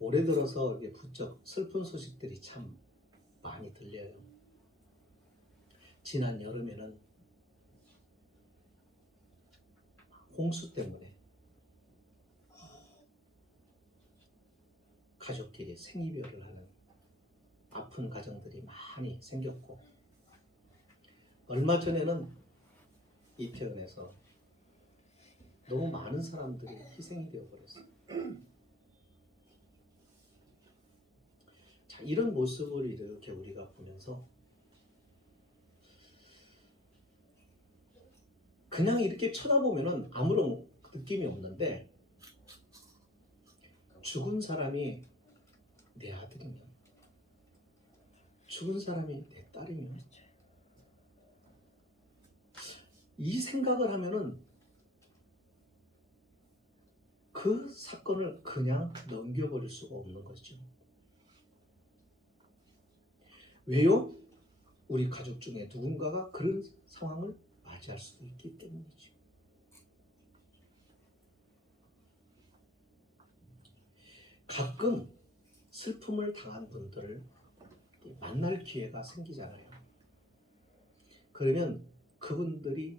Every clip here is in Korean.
올해 들어서 이게 부쩍 슬픈 소식들이 참 많이 들려요. 지난 여름에는 홍수 때문에 가족끼리 생이별을 하는 아픈 가정들이 많이 생겼고, 얼마 전에는 이태원에서 너무 많은 사람들이 희생이 되어버렸어요. 자, 이런 모습을 이렇게 우리가 보면서 그냥 이렇게 쳐다보면은 아무런 느낌이 없는데, 죽은 사람이 내 아들이면, 죽은 사람이 내 딸이면, 이 생각을 하면은 그 사건을 그냥 넘겨버릴 수가 없는 거죠. 왜요? 우리 가족 중에 누군가가 그런 상황을 맞이할 수도 있기 때문이죠. 가끔 슬픔을 당한 분들을 만날 기회가 생기잖아요. 그러면 그분들이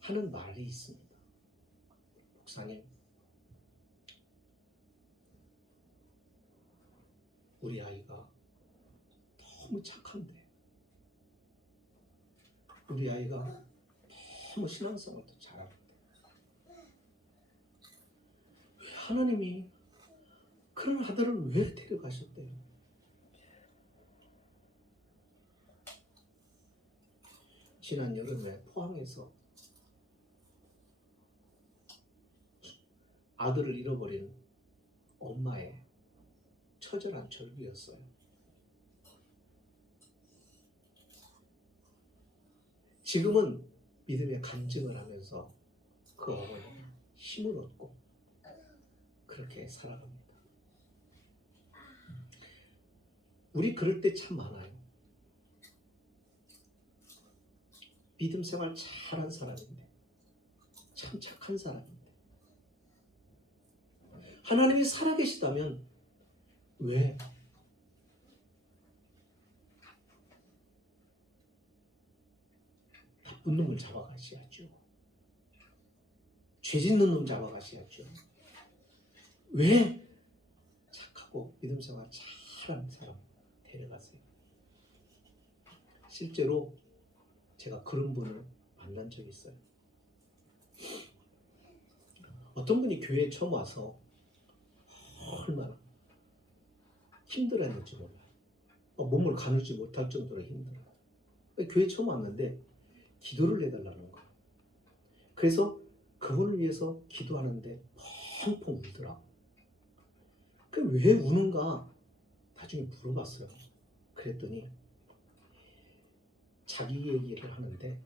하는 말이 있습니다. 목사님, 우리 아이가 너무 착한데, 우리 아이가 너무 신앙생활도 잘하는데, 왜 하나님이 그런 아들을 왜 데려가셨대요? 지난 여름에 포항에서 아들을 잃어버린 엄마의 처절한 절규였어요. 지금은 믿음의 간증을 하면서 그 어머니 힘을 얻고 그렇게 살아갑니다. 우리 그럴 때 참 많아요. 믿음 생활 잘한 사람인데, 참 착한 사람인데, 하나님이 살아계시다면 왜 나쁜 놈을 잡아가셔야죠. 죄 짓는 놈 잡아가셔야죠. 왜 착하고 믿음 생활 잘하는 사람 데려가세요? 실제로 제가 그런 분을 만난 적이 있어요. 어떤 분이 교회에 처음 와서 얼마나 힘들었는지 몰라요. 몸을 가누지 못할 정도로 힘들어요. 교회에 처음 왔는데 기도를 해달라는 거예요. 그래서 그분을 위해서 기도하는데 펑펑 울더라고. 왜 우는가 나중에 물어봤어요. 그랬더니 자기 얘기를 하는데,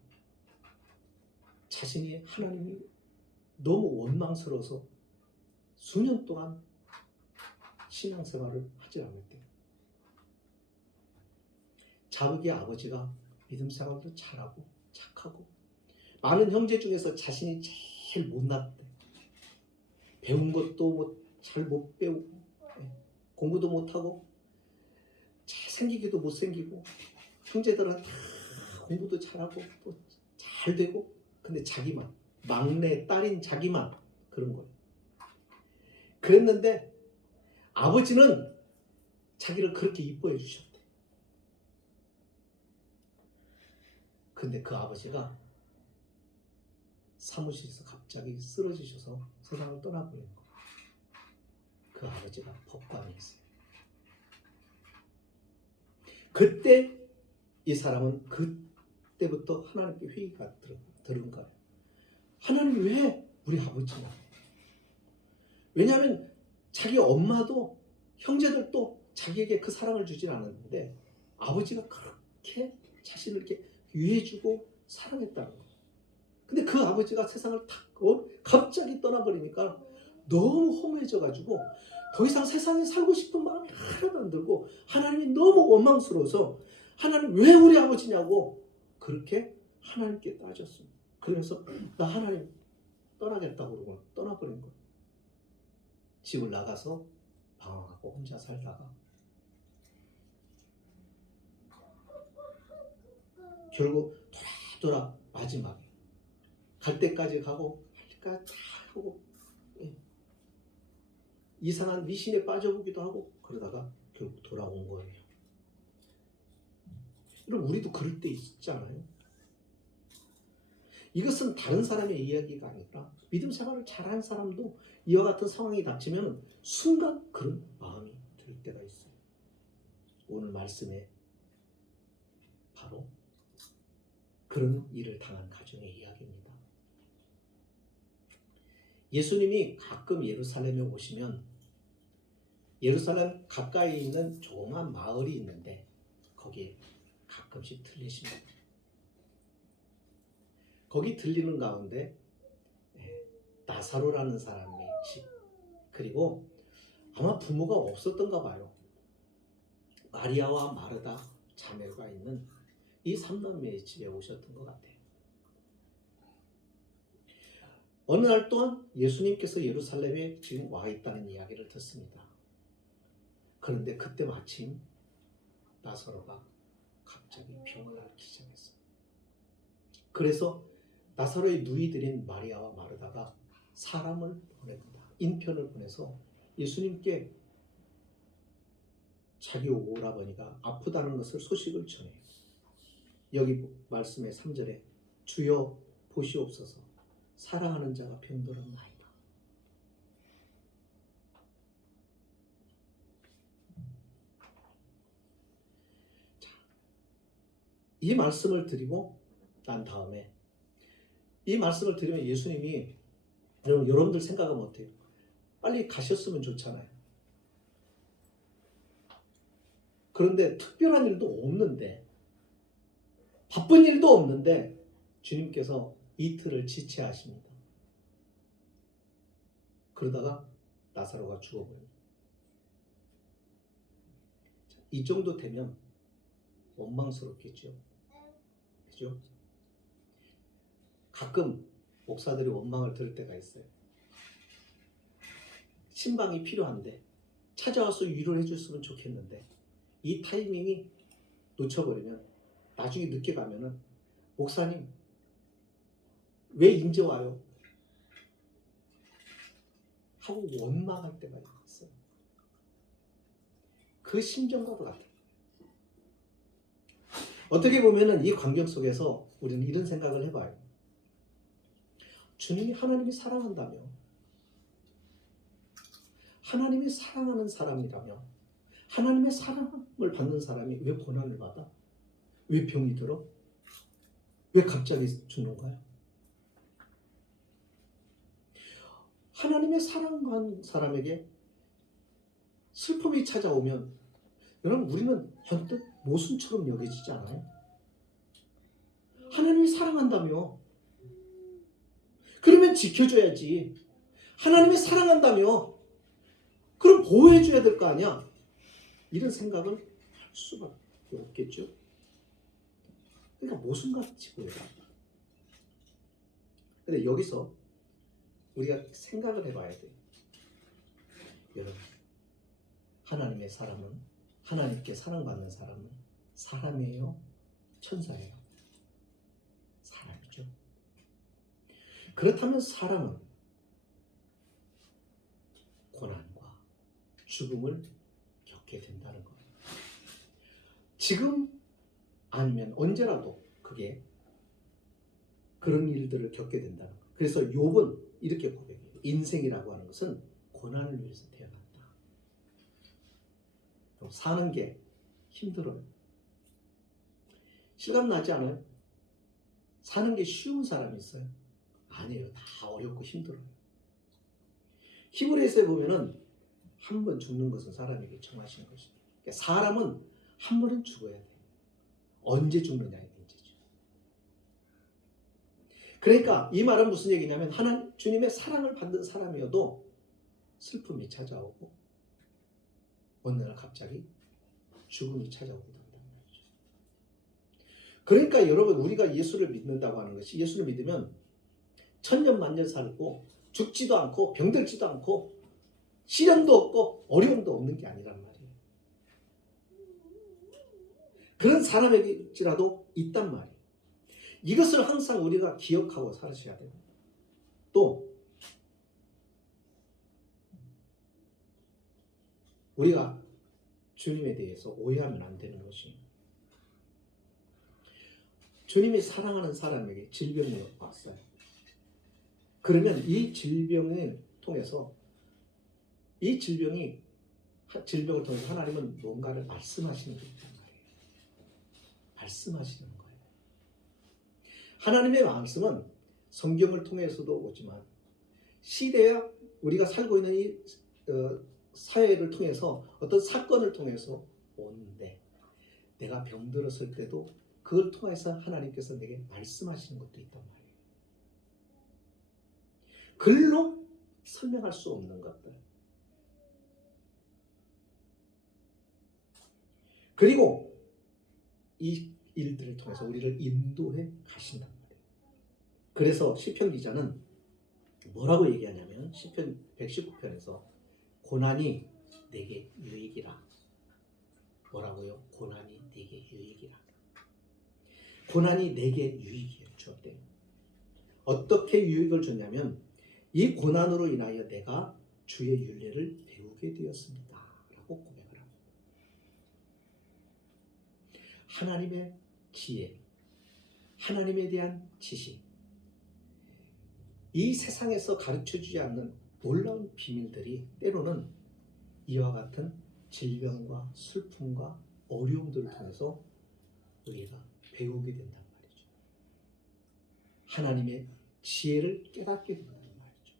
자신이 하나님이 너무 원망스러워서 수년 동안 신앙생활을 하지 않았대요. 자기 아버지가 믿음 생활도 잘하고 착하고 많은 형제 중에서 자신이 제일 못났대. 배운 것도 잘 못 배우고, 공부도 못하고, 잘생기기도 못생기고, 형제들은 다 공부도 잘하고 또 잘 되고, 근데 자기만, 막내 딸인 자기만 그런 거예요. 그랬는데 아버지는 자기를 그렇게 이뻐해 주셨대. 근데 그 아버지가 사무실에서 갑자기 쓰러지셔서 세상을 떠나버린 거예요. 그 아버지가 법관이었어요. 그때 이 사람은 그때부터 하나님께 회의가 들은 거예요. 하나님 왜 우리 아버지냐? 왜냐하면 자기 엄마도 형제들도 자기에게 그 사랑을 주진 않았는데 아버지가 그렇게 자신을 이렇게 위해주고 사랑했다는 거예요. 근데 그 아버지가 세상을 탁 갑자기 떠나버리니까 너무 허무해져가지고 더 이상 세상에 살고 싶은 마음이 하나도 안 들고, 하나님이 너무 원망스러워서 하나님 왜 우리 아버지냐고 그렇게 하나님께 따졌습니다. 그러면서 나 하나님 떠나겠다고 그러고 떠나버린 거예요. 집을 나가서 방황하고 혼자 살다가 결국 돌아 마지막에 갈 때까지 가고 할 때까지 다 하고 이상한 미신에 빠져보기도 하고 그러다가 결국 돌아온 거예요. 그럼 우리도 그럴 때 있잖아요. 이것은 다른 사람의 이야기가 아니라 믿음 생활을 잘하는 사람도 이와 같은 상황이 닥치면 순간 그런 마음이 들 때가 있어요. 오늘 말씀에 바로 그런 일을 당한 가정의 이야기입니다. 예수님이 가끔 예루살렘에 오시면 예루살렘 가까이 있는 조그만 마을이 있는데 거기에 가끔씩 들리십니다. 거기 들리는 가운데 나사로라는 사람의 집, 그리고 아마 부모가 없었던가 봐요. 마리아와 마르다 자매가 있는 이 삼남매의 집에 오셨던 것 같아요. 어느 날 또한 예수님께서 예루살렘에 지금 와 있다는 이야기를 듣습니다. 그런데 그때 마침 나사로가 갑자기 병을 앓기 시작했어요. 그래서 나사로의 누이들인 마리아와 마르다가 사람을 보냅니다. 인편을 보내서 예수님께 자기 오라버니가 아프다는 것을 소식을 전해요. 여기 말씀의 3절에 주여 보시옵소서 사랑하는 자가 병들었나이다. 자, 이 말씀을 드리고 난 다음에 이 말씀을 드리면 예수님이 여러분들 생각하면 어때요? 빨리 가셨으면 좋잖아요. 그런데 특별한 일도 없는데 바쁜 일도 없는데 주님께서 이틀을 지체하십니다. 그러다가 나사로가 죽어버려요. 이 정도 되면 원망스럽겠죠. 그죠? 가끔 목사들이 원망을 들을 때가 있어요. 신방이 필요한데 찾아와서 위로를 해줬으면 좋겠는데 이 타이밍이 놓쳐버리면 나중에 늦게 가면은 목사님 왜 인제 와요? 하고 원망할 때가 있어요. 그 심정과도 같아요. 어떻게 보면은 이 광경 속에서 우리는 이런 생각을 해봐요. 주님이 하나님이 사랑한다며, 하나님이 사랑하는 사람이라며, 하나님의 사랑을 받는 사람이 왜 고난을 받아? 왜 병이 들어? 왜 갑자기 죽는가요? 하나님의 사랑한 사람에게 슬픔이 찾아오면 여러분 우리는 언뜻 모순처럼 여겨지지 않아요? 하나님이 사랑한다며 그러면 지켜줘야지. 하나님이 사랑한다며 그럼 보호해줘야 될 거 아니야? 이런 생각을 할 수밖에 없겠죠. 그러니까 모순같이 보여요. 근데 여기서 우리가 생각을 해봐야 돼요. 여러분, 하나님의 사람은, 하나님께 사랑받는 사람은 사람이에요? 천사예요? 사람이죠. 그렇다면 사람은 고난과 죽음을 겪게 된다는 것. 지금 아니면 언제라도 그게 그런 일들을 겪게 된다는 것. 그래서 욥은 이렇게 고백해요. 인생이라고 하는 것은 고난을 위해서 태어났다. 사는 게 힘들어요. 실감 나지 않아요? 사는 게 쉬운 사람이 있어요? 아니에요. 다 어렵고 힘들어요. 히브리서에 보면은 한 번 죽는 것은 사람에게 정하신 것입니다. 그러니까 사람은 한 번은 죽어야 돼요. 언제 죽느냐의 문제죠. 그러니까 이 말은 무슨 얘기냐면 하나님 주님의 사랑을 받는 사람이어도 슬픔이 찾아오고 어느 날 갑자기 죽음이 찾아오게 된다는 거죠. 그러니까 여러분 우리가 예수를 믿는다고 하는 것이 예수를 믿으면 천년 만년 살고 죽지도 않고 병들지도 않고 시련도 없고 어려움도 없는 게 아니란 말이에요. 그런 사람에게라도 있단 말이에요. 이것을 항상 우리가 기억하고 살으셔야 돼요. 또 우리가 주님에 대해서 오해하면 안 되는 것이, 주님이 사랑하는 사람에게 질병이 왔어요. 그러면 이 질병을 통해서, 이 질병을 통해서 하나님은 뭔가를 말씀하시는 게 있단 말이에요. 말씀하시는 거예요. 하나님의 말씀은 성경을 통해서도 오지만 시대야 우리가 살고 있는 이 사회를 통해서 어떤 사건을 통해서 오는데, 내가 병들었을 때도 그걸 통해서 하나님께서 내게 말씀하시는 것도 있단 말이에요. 글로 설명할 수 없는 것들. 그리고 이 일들을 통해서 우리를 인도해 가신단 말이에요. 그래서 시편 기자는 뭐라고 얘기하냐면, 시편 119편에서 고난이 내게 유익이라. 뭐라고요? 고난이 내게 유익이라. 고난이 내게 유익을 주었대요. 어떻게 유익을 줬냐면, 이 고난으로 인하여 내가 주의 율례를 배우게 되었습니다 라고 고백을 합니다. 하나님의 지혜, 하나님에 대한 지식, 이 세상에서 가르쳐주지 않는 놀라운 비밀들이 때로는 이와 같은 질병과 슬픔과 어려움들을 통해서 우리가 배우게 된단 말이죠. 하나님의 지혜를 깨닫게 된다는 말이죠.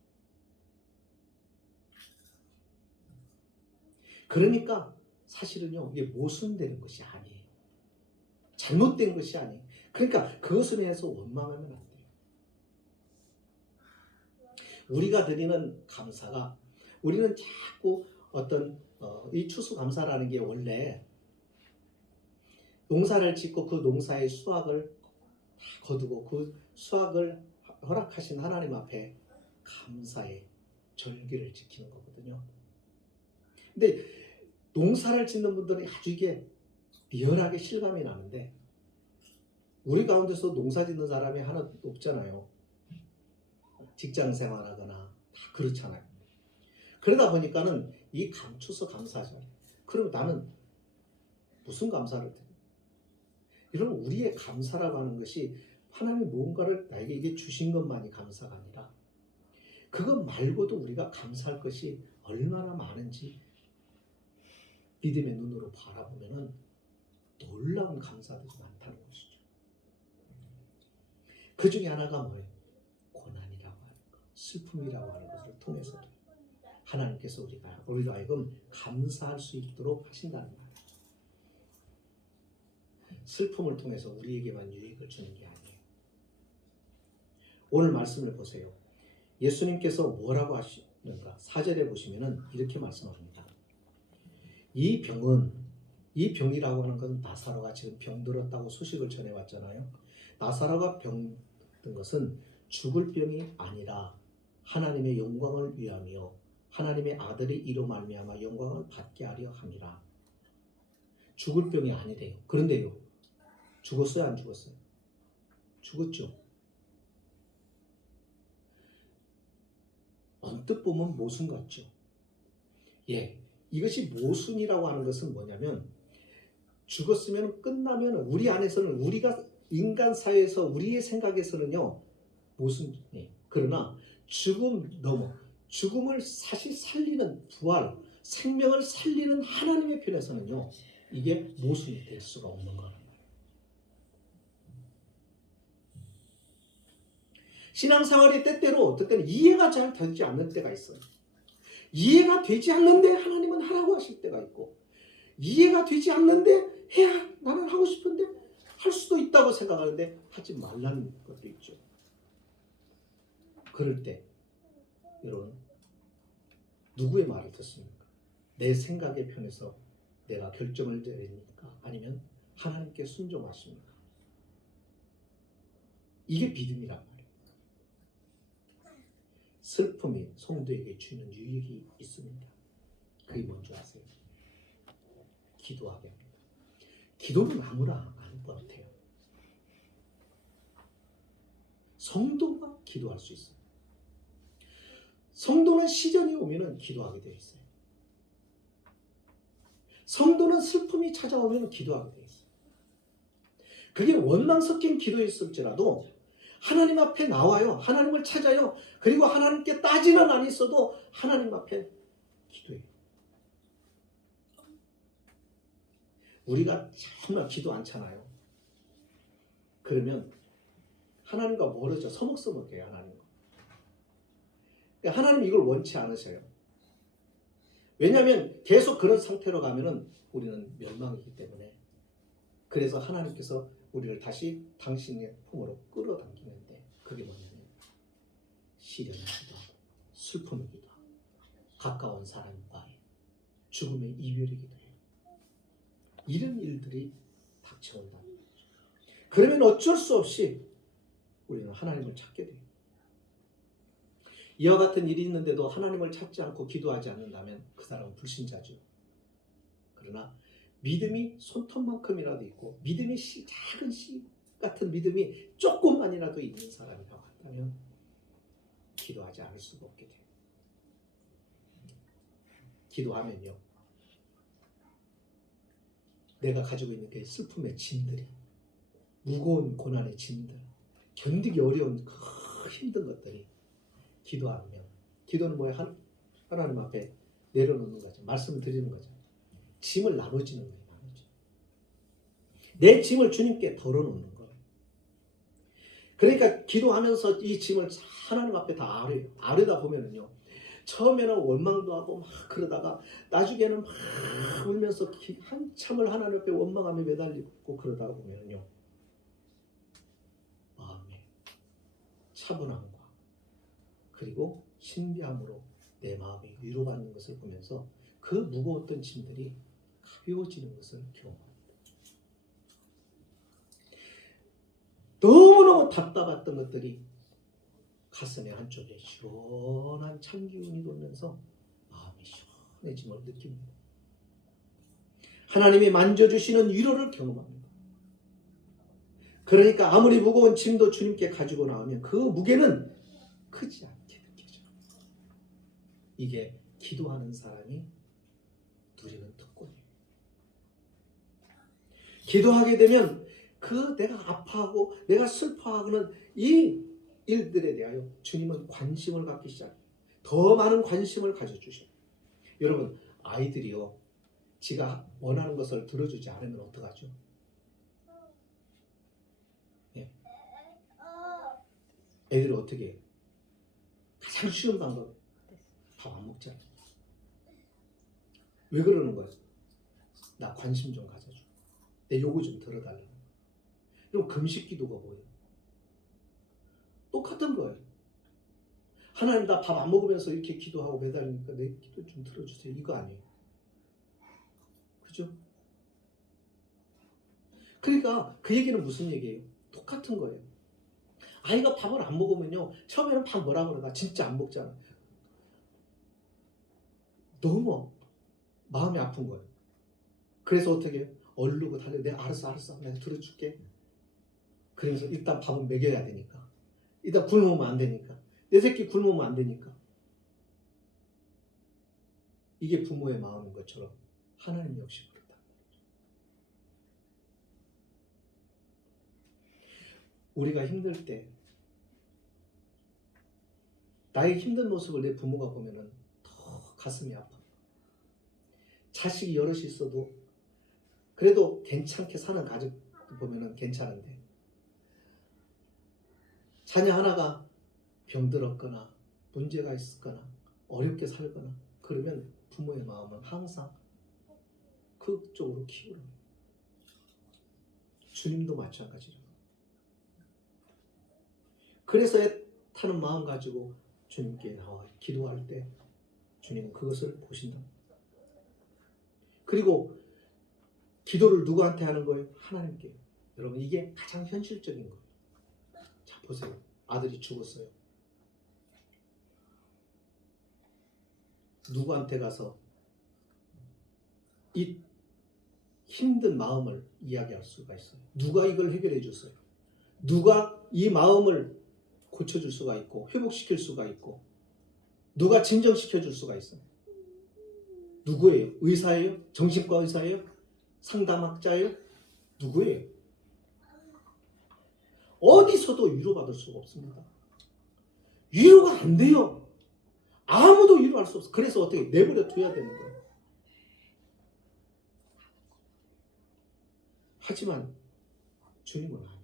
그러니까 사실은요, 이게 모순되는 것이 아니에요. 잘못된 것이 아니에요. 그러니까 그것을 인해서 원망하면 안 돼요. 우리가 드리는 감사가, 우리는 자꾸 어떤 이 추수감사라는 게 원래 농사를 짓고 그 농사의 수확을 다 거두고 그 수확을 허락하신 하나님 앞에 감사의 절기를 지키는 거거든요. 근데 농사를 짓는 분들은 아주 이게 리얼하게 실감이 나는데, 우리 가운데서 농사 짓는 사람이 하나 없잖아요. 직장 생활하거나 다 그렇잖아요. 그러다 보니까는 이 추수 감사절, 그럼 나는 무슨 감사를 해? 여러분, 우리의 감사라고 하는 것이 하나님이 뭔가를 나에게 이게 주신 것만이 감사가 아니라, 그것 말고도 우리가 감사할 것이 얼마나 많은지 믿음의 눈으로 바라보면은 놀라운 감사들이 많다는 것이죠. 그 중에 하나가 뭐예요? 고난이라고 하는 것, 슬픔이라고 하는 것을 통해서 하나님께서 우리로 하여금 감사할 수 있도록 하신다는 말이에요. 슬픔을 통해서 우리에게만 유익을 주는 게 아니에요. 오늘 말씀을 보세요. 예수님께서 뭐라고 하시는가? 4절에 보시면은 이렇게 말씀합니다. 이 병이라고 하는 건 나사로가 지금 병들었다고 소식을 전해왔잖아요. 나사로가 병든 것은 죽을 병이 아니라 하나님의 영광을 위하며 하나님의 아들이 이로 말미암아 영광을 받게 하려 함이라. 죽을 병이 아니래요. 그런데요, 죽었어요, 안 죽었어요? 죽었죠. 언뜻 보면 모순 같죠. 예, 이것이 모순이라고 하는 것은 뭐냐면, 죽었으면 끝나면 우리 안에서는, 우리가 인간 사회에서 우리의 생각에서는요 모순이에요. 그러나 죽음 넘어 죽음을 사실 살리는 부활, 생명을 살리는 하나님의 편에서는요 이게 모순이 될 수가 없는 거란 말이에요. 신앙생활이 때때로 어떨 때는 이해가 잘 되지 않는 때가 있어요. 이해가 되지 않는데 하나님은 하라고 하실 때가 있고, 이해가 되지 않는데 나는 하고 싶은데 할 수도 있다고 생각하는데 하지 말라는 것도 있죠. 그럴 때 여러분, 누구의 말을 듣습니까? 내 생각의 편에서 내가 결정을 내립니까? 아니면 하나님께 순종하십니까? 이게 믿음이란 말이에요. 슬픔이 성도에게 주는 유익이 있습니다. 그게 뭔지 아세요? 기도하게 합니다. 기도는 아무나 안 못해요. 성도가 기도할 수 있어요. 성도는 시련이 오면 기도하게 되어 있어요. 성도는 슬픔이 찾아오면 기도하게 되어 있어요. 그게 원망 섞인 기도였을지라도 하나님 앞에 나와요. 하나님을 찾아요. 그리고 하나님께 따지는 안 있어도 하나님 앞에 기도해요. 우리가 정말 기도 않잖아요. 그러면 하나님과 멀어져 서먹서먹해요. 하나님과. 그러니까 하나님 이걸 원치 않으셔요. 왜냐하면 계속 그런 상태로 가면은 우리는 멸망이기 때문에. 그래서 하나님께서 우리를 다시 당신의 품으로 끌어당기는데 그게 뭐냐면 시련이기도 하고 슬픔이기도 하고 가까운 사람과의 죽음의 이별이기도 해요. 이런 일들이 닥쳐온다는 거죠. 그러면 어쩔 수 없이 우리는 하나님을 찾게 돼요. 이와 같은 일이 있는데도 하나님을 찾지 않고 기도하지 않는다면 그 사람은 불신자죠. 그러나 믿음이 손톱만큼이라도 있고 믿음이 작은 씨 같은 믿음이 조금만이라도 있는 사람이라고 한다면 기도하지 않을 수가 없게 돼요. 기도하면요. 내가 가지고 있는 그 슬픔의 짐들이 무거운 고난의 짐들 견디기 어려운 그 힘든 것들이 기도하면 기도는 뭐예요? 하나님 앞에 내려놓는 거죠. 말씀을 드리는 거죠. 짐을 나눠지는 거예요. 내 짐을 주님께 덜어놓는 거예요. 그러니까 기도하면서 이 짐을 하나님 앞에 다 아뢰요. 아뢰다 보면은요. 처음에는 원망도 하고 막 그러다가 나중에는 막 울면서 한참을 하나님 앞에 원망하며 매달리고 그러다가 보면은요. 마음에 차분함과 그리고 신비함으로 내 마음이 위로받는 것을 보면서 그 무거웠던 짐들이 가벼워지는 것을 경험합니다. 너무너무 답답했던 것들이 가슴의 한쪽에 시원한 찬 기운이 돌면서 마음이 시원해짐을 느낍니다. 하나님이 만져주시는 위로를 경험합니다. 그러니까 아무리 무거운 짐도 주님께 가지고 나오면 그 무게는 크지 않게 느껴져요. 이게 기도하는 사람이 누리는 특권이에요. 기도하게 되면 그 내가 아파하고 내가 슬퍼하고는 이 일들에 대하여 주님은 관심을 갖기 시작해요. 더 많은 관심을 가져주셔요. 여러분 아이들이요. 지가 원하는 것을 들어주지 않으면 어떡하죠? 예. 애들이 어떻게 해요? 가장 쉬운 방법 밥 안 먹잖아. 왜 그러는 거야? 나 관심 좀 가져줘. 내 요구 좀 들어달라는 거야. 그럼 금식 기도가 뭐예요? 똑같은 거예요. 하나님 나 밥 안 먹으면서 이렇게 기도하고 매달리니까 내 기도 좀 들어주세요. 이거 아니에요. 그죠? 그러니까 그 얘기는 무슨 얘기예요? 똑같은 거예요. 아이가 밥을 안 먹으면요. 처음에는 밥 뭐라 그러다 진짜 안 먹잖아. 너무 마음이 아픈 거예요. 그래서 어떻게 해요? 얼르고 달려. 내가 알았어. 내가 들어줄게. 그러면서 일단 밥은 먹여야 되니까. 일단 굶으면 안 되니까. 내 새끼 굶으면 안 되니까. 이게 부모의 마음인 것처럼 하나님 역시 그렇다. 우리가 힘들 때 나의 힘든 모습을 내 부모가 보면은 더 가슴이 아파. 자식이 여럿이 있어도 그래도 괜찮게 사는 가족 보면은 괜찮은데 자녀 하나가 병들었거나 문제가 있었거나 어렵게 살거나 그러면 부모의 마음은 항상 그쪽으로 키우는 거예요. 주님도 마찬가지죠. 그래서 애타는 마음 가지고 주님께 나와 기도할 때 주님은 그것을 보신다. 그리고 기도를 누구한테 하는 거예요? 하나님께. 여러분 이게 가장 현실적인 거예요. 자 보세요. 아들이 죽었어요. 누구한테 가서 이 힘든 마음을 이야기할 수가 있어요? 누가 이걸 해결해 줬어요? 누가 이 마음을 고쳐줄 수가 있고 회복시킬 수가 있고 누가 진정시켜 줄 수가 있어요? 누구예요? 의사예요? 정신과 의사예요? 상담학자예요? 누구예요? 어디서도 위로받을 수가 없습니다. 위로가 안 돼요. 아무도 위로할 수 없어. 그래서 어떻게 내버려 둬야 되는 거예요. 하지만 주님은 아니에요.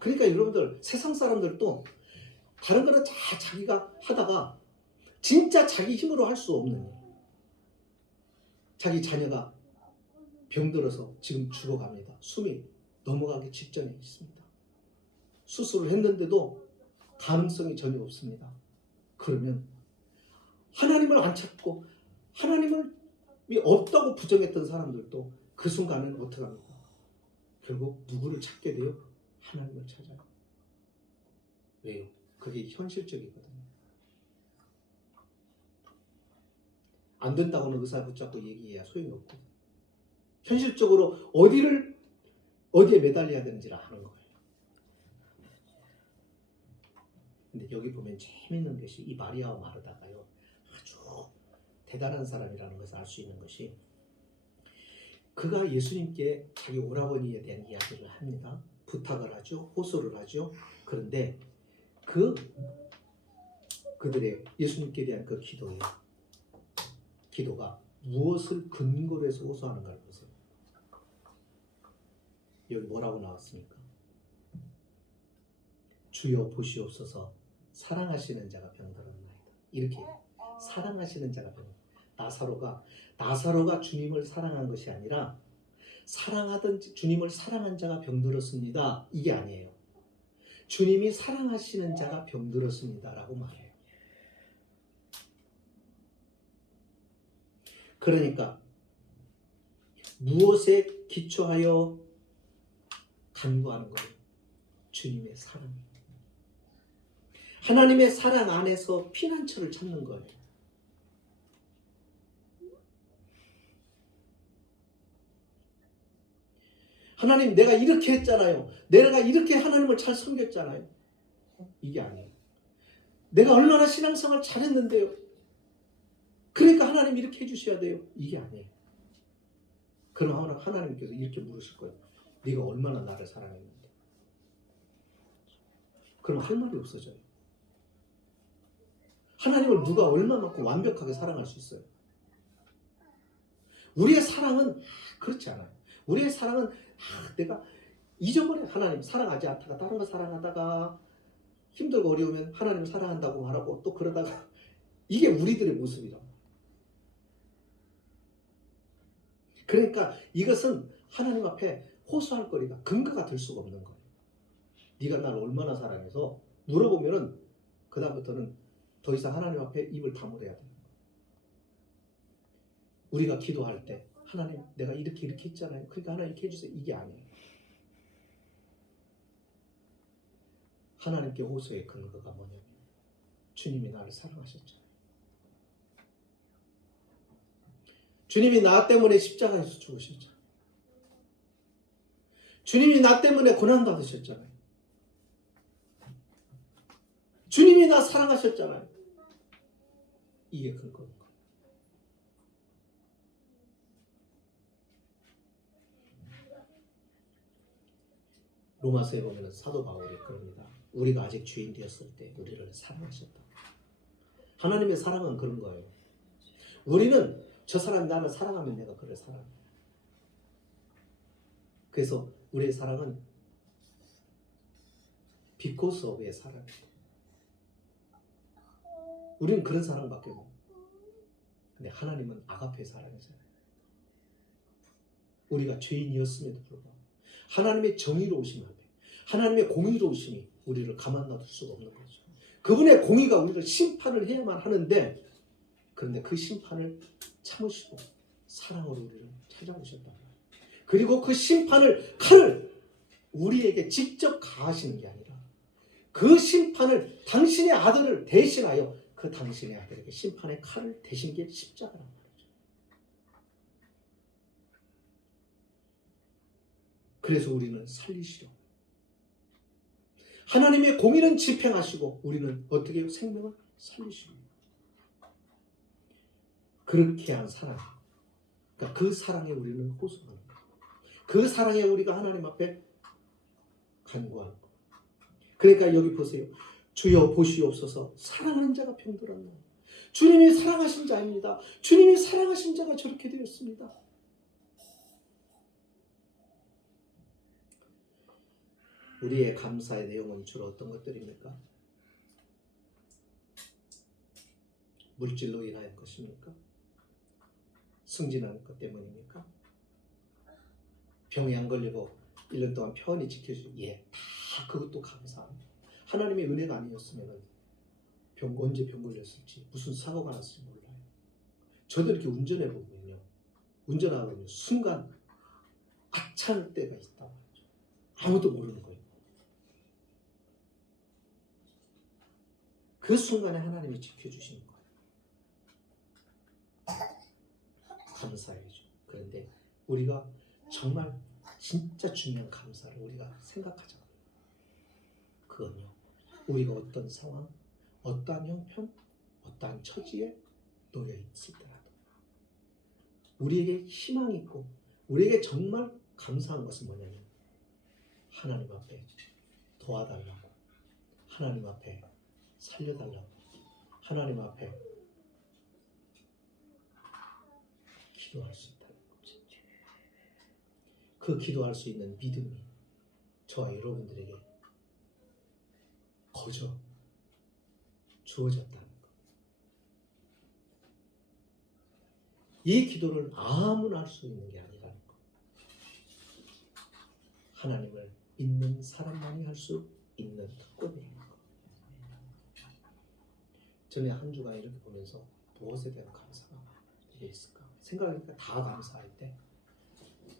그러니까 여러분들 세상 사람들도 다른 거는 다 자기가 하다가 진짜 자기 힘으로 할 수 없는 자기 자녀가 병들어서 지금 죽어갑니다. 숨이 넘어가기 직전에 있습니다. 수술을 했는데도 가능성이 전혀 없습니다. 그러면 하나님을 안 찾고 하나님이 없다고 부정했던 사람들도 그 순간은 어떻게 합니까? 결국 누구를 찾게 돼요? 하나님을 찾아요. 왜요? 그게 현실적이거든요. 안 된다고는 의사 붙잡고 얘기해야 소용이 없거든요. 현실적으로 어디에 매달려야 되는지를 아는 거예요. 근데 여기 보면 재밌는 것이 이 마리아와 마르다가요 아주 대단한 사람이라는 것을 알 수 있는 것이 그가 예수님께 자기 오라버니에 대한 이야기를 합니다. 부탁을 하죠. 호소를 하죠. 그런데 그들의 예수님께 대한 그 기도가 무엇을 근거로 해서 호소하는가를 보세요. 여기 뭐라고 나왔습니까? 주여 보시옵소서 사랑하시는 자가 병들었나이다. 이렇게 사랑하시는 자가 나사로가 주님을 사랑한 것이 아니라 주님을 사랑한 자가 병들었습니다. 이게 아니에요. 주님이 사랑하시는 자가 병들었습니다라고 말해요. 그러니까 무엇에 기초하여 간구하는 거예요? 주님의 사랑. 하나님의 사랑 안에서 피난처를 찾는 거예요. 하나님 내가 이렇게 했잖아요. 내가 이렇게 하나님을 잘 섬겼잖아요. 이게 아니에요. 내가 얼마나 신앙생활 잘했는데요. 그러니까 하나님 이렇게 해주셔야 돼요. 이게 아니에요. 그럼 하나님께서 이렇게 물으실 거예요. 네가 얼마나 나를 사랑했는데. 그럼 할 말이 없어져요. 하나님을 누가 얼마만큼 완벽하게 사랑할 수 있어요? 우리의 사랑은 그렇지 않아요. 우리의 사랑은 내가 잊어버려. 하나님 사랑하지 않다가 다른 거 사랑하다가 힘들고 어려우면 하나님을 사랑한다고 말하고 또 그러다가 이게 우리들의 모습이라. 그러니까 이것은 하나님 앞에 호소할 거리가 근거가 될 수가 없는 거예요. 네가 나를 얼마나 사랑해서 물어보면은 그 다음부터는 더 이상 하나님 앞에 입을 다물어야 돼요. 우리가 기도할 때 하나님 내가 이렇게 했잖아요. 그러니까 하나님 이렇게 해주세요. 이게 아니에요. 하나님께 호소의 근거가 뭐냐면 주님이 나를 사랑하셨잖아요. 주님이 나 때문에 십자가에서 죽으셨잖아요. 주님이 나 때문에 고난받으셨잖아요. 주님이 나 사랑하셨잖아요. 이게 근거인 거예요. 로마서에 보면 사도 바울이 그럽니다. 우리가 아직 죄인 되었을 때 우리를 사랑하셨다. 하나님의 사랑은 그런 거예요. 우리는 저 사람이 나를 사랑하면 내가 그를 사랑해. 그래서 우리의 사랑은 because of의 사랑이에요. 우리는 그런 사랑밖에 없어요. 근데 하나님은 아가페의 사랑이잖아요. 우리가 죄인이었음에도 불구하고 하나님의 정의로우심 앞에 하나님의 공의로우심이 우리를 가만 놔둘 수가 없는 거죠. 그분의 공의가 우리를 심판을 해야만 하는데 그런데 그 심판을 참으시고 사랑으로 우리를 찾아오셨다. 그리고 그 칼을 우리에게 직접 가하시는 게 아니라 그 심판을 당신의 아들을 대신하여 그 당신의 아들에게 심판의 칼을 대신 게 십자가란 말이죠. 그래서 우리는 살리시려 하나님의 공의는 집행하시고 우리는 어떻게 해요? 생명을 살리시려. 그렇게 한 사랑, 그러니까 그 사랑에 우리는 호소하는 거예요. 그 사랑에 우리가 하나님 앞에 간구하는 거예요. 그러니까 여기 보세요. 주여 보시옵소서. 사랑하는 자가 병들었나요? 주님이 사랑하신 자입니다. 주님이 사랑하신 자가 저렇게 되었습니다. 우리의 감사의 내용은 주로 어떤 것들입니까? 물질로 인하여 것입니까? 승진한 것 때문입니까? 병에 안 걸리고 1년 동안 편히 지켜주고, 예, 다 그것도 감사합니다. 하나님의 은혜가 아니었으면 언제 병 걸렸을지, 무슨 사고가 났을지 몰라요. 저도 이렇게 운전해 보면요, 운전하고 있는 순간 악창 때가 있다고 하죠. 아무도 모르는 거예요. 그 순간에 하나님이 지켜주시는 거예요. 감사해야죠. 그런데 우리가 정말 진짜 중요한 감사를 우리가 생각하잖아요. 그건요, 우리가 어떤 상황, 어떠한 형편, 어떠한 처지에 놓여 있을 때라도 우리에게 희망이 있고 우리에게 정말 감사한 것은 뭐냐면 하나님 앞에 도와달라고, 하나님 앞에 살려달라고, 하나님 앞에 기도할 수 있다는 거죠. 그 기도할 수 있는 믿음이 저와 여러분들에게 거저 주어졌다는 것. 이 기도를 아무나 할 수 있는 게 아니라는 것. 하나님을 믿는 사람만이 할 수 있는 특권이라는 것. 저는 한 주간 이렇게 보면서 무엇에 대한 감사가 있을까 생각하니까 다 감사할 때,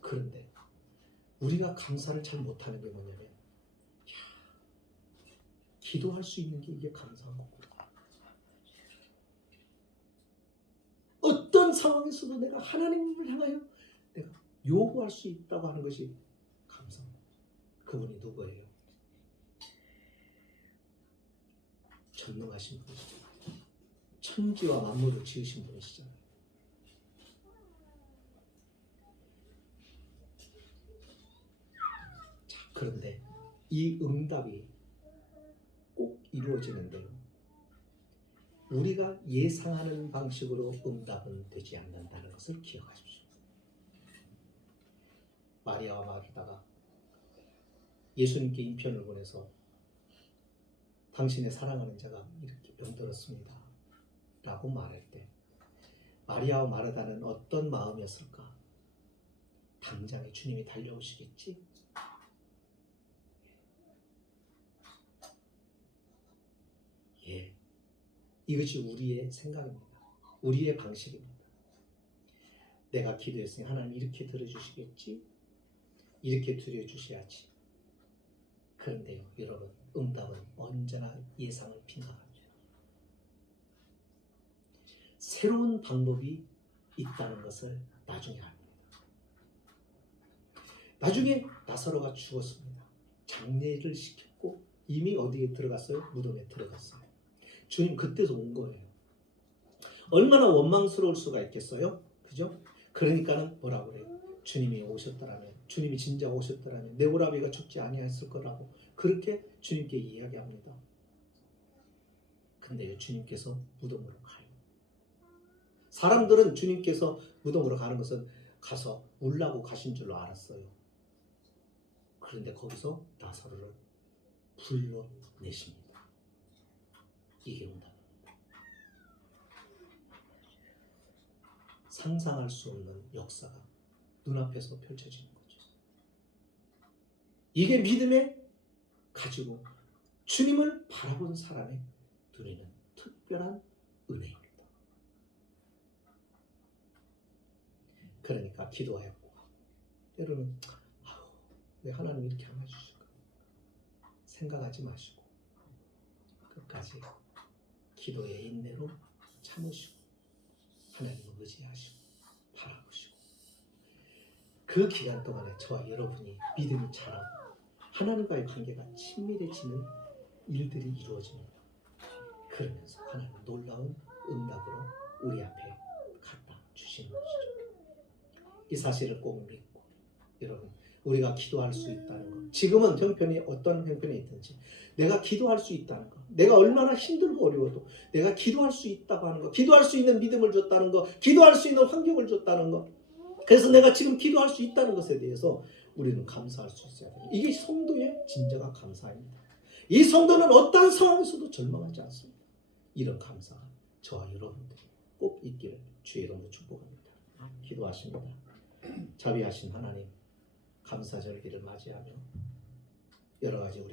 그런데 우리가 감사를 잘 못하는 게 뭐냐면, 기도할 수 있는 게 이게 감사한 거구나. 어떤 상황에서도 내가 하나님을 향하여 내가 요구할 수 있다고 하는 것이 감사합니다. 그분이 누구예요? 전능하신 분이시죠. 천지와 만물을 지으신 분이시잖아요. 자, 그런데 이 응답이 꼭 이루어지는데요, 우리가 예상하는 방식으로 응답은 되지 않는다는 것을 기억하십시오. 마리아와 마르다가 예수님께 인편을 보내서 당신의 사랑하는 자가 이렇게 병들었습니다 라고 말할 때 마리아와 마르다는 어떤 마음이었을까? 당장에 주님이 달려오시겠지? 예, 이것이 우리의 생각입니다. 우리의 방식입니다. 내가 기도했으니 하나님 이렇게 들어주시겠지? 이렇게 드려주셔야지. 그런데요, 여러분, 응답은 언제나 예상을 빗나갑니다. 새로운 방법이 있다는 것을 나중에 압니다. 나중에 나사로가 죽었습니다. 장례를 시켰고 이미 어디에 들어갔어요? 무덤에 들어갔어요. 주님 그때서 온 거예요. 얼마나 원망스러울 수가 있겠어요? 그죠? 그러니까는 뭐라고 그래요? 주님이 오셨더라면, 주님이 진짜 오셨더라면 내 오라비가 죽지 아니했을 거라고 그렇게 주님께 이야기합니다. 근데요, 주님께서 무덤으로 가요. 사람들은 주님께서 무덤으로 가는 것은 가서 울라고 가신 줄로 알았어요. 그런데 거기서 나사로를 불러내십니다. 이게 응답입니다. 상상할 수 없는 역사가 눈앞에서 펼쳐지는 거죠. 이게 믿음에 가지고 주님을 바라본 사람의 누리는 특별한 은혜입니다. 그러니까 기도하였고, 때로는 왜 하나님 이렇게 안 해주실까 생각하지 마시고 끝까지 기도의 인내로 참으시고 하나님을 의지하시고 바라보시고 그 기간 동안에 저와 여러분이 믿음이 자라고 하나님과의 관계가 친밀해지는 일들이 이루어집니다. 그러면서 하나님 놀라운 응답으로 우리 앞에 갖다 주시는 것이죠. 이 사실을 꼭 믿고 여러분 우리가 기도할 수 있다는 것, 지금은 형편이 어떤 형편이 있든지 내가 기도할 수 있다는 것, 내가 얼마나 힘들고 어려워도 내가 기도할 수 있다고 하는 것, 기도할 수 있는 믿음을 줬다는 것, 기도할 수 있는 환경을 줬다는 것, 그래서 내가 지금 기도할 수 있다는 것에 대해서 우리는 감사할 수 있어야 돼요. 이게 성도의 진정한 감사입니다. 이 성도는 어떠한 상황에서도 절망하지 않습니다. 이런 감사가 저와 여러분들이 꼭 있기를 주의 이름으로 축복합니다. 기도하십니다. 자비하신 하나님, 감사절기를 맞이하며 여러 가지 우리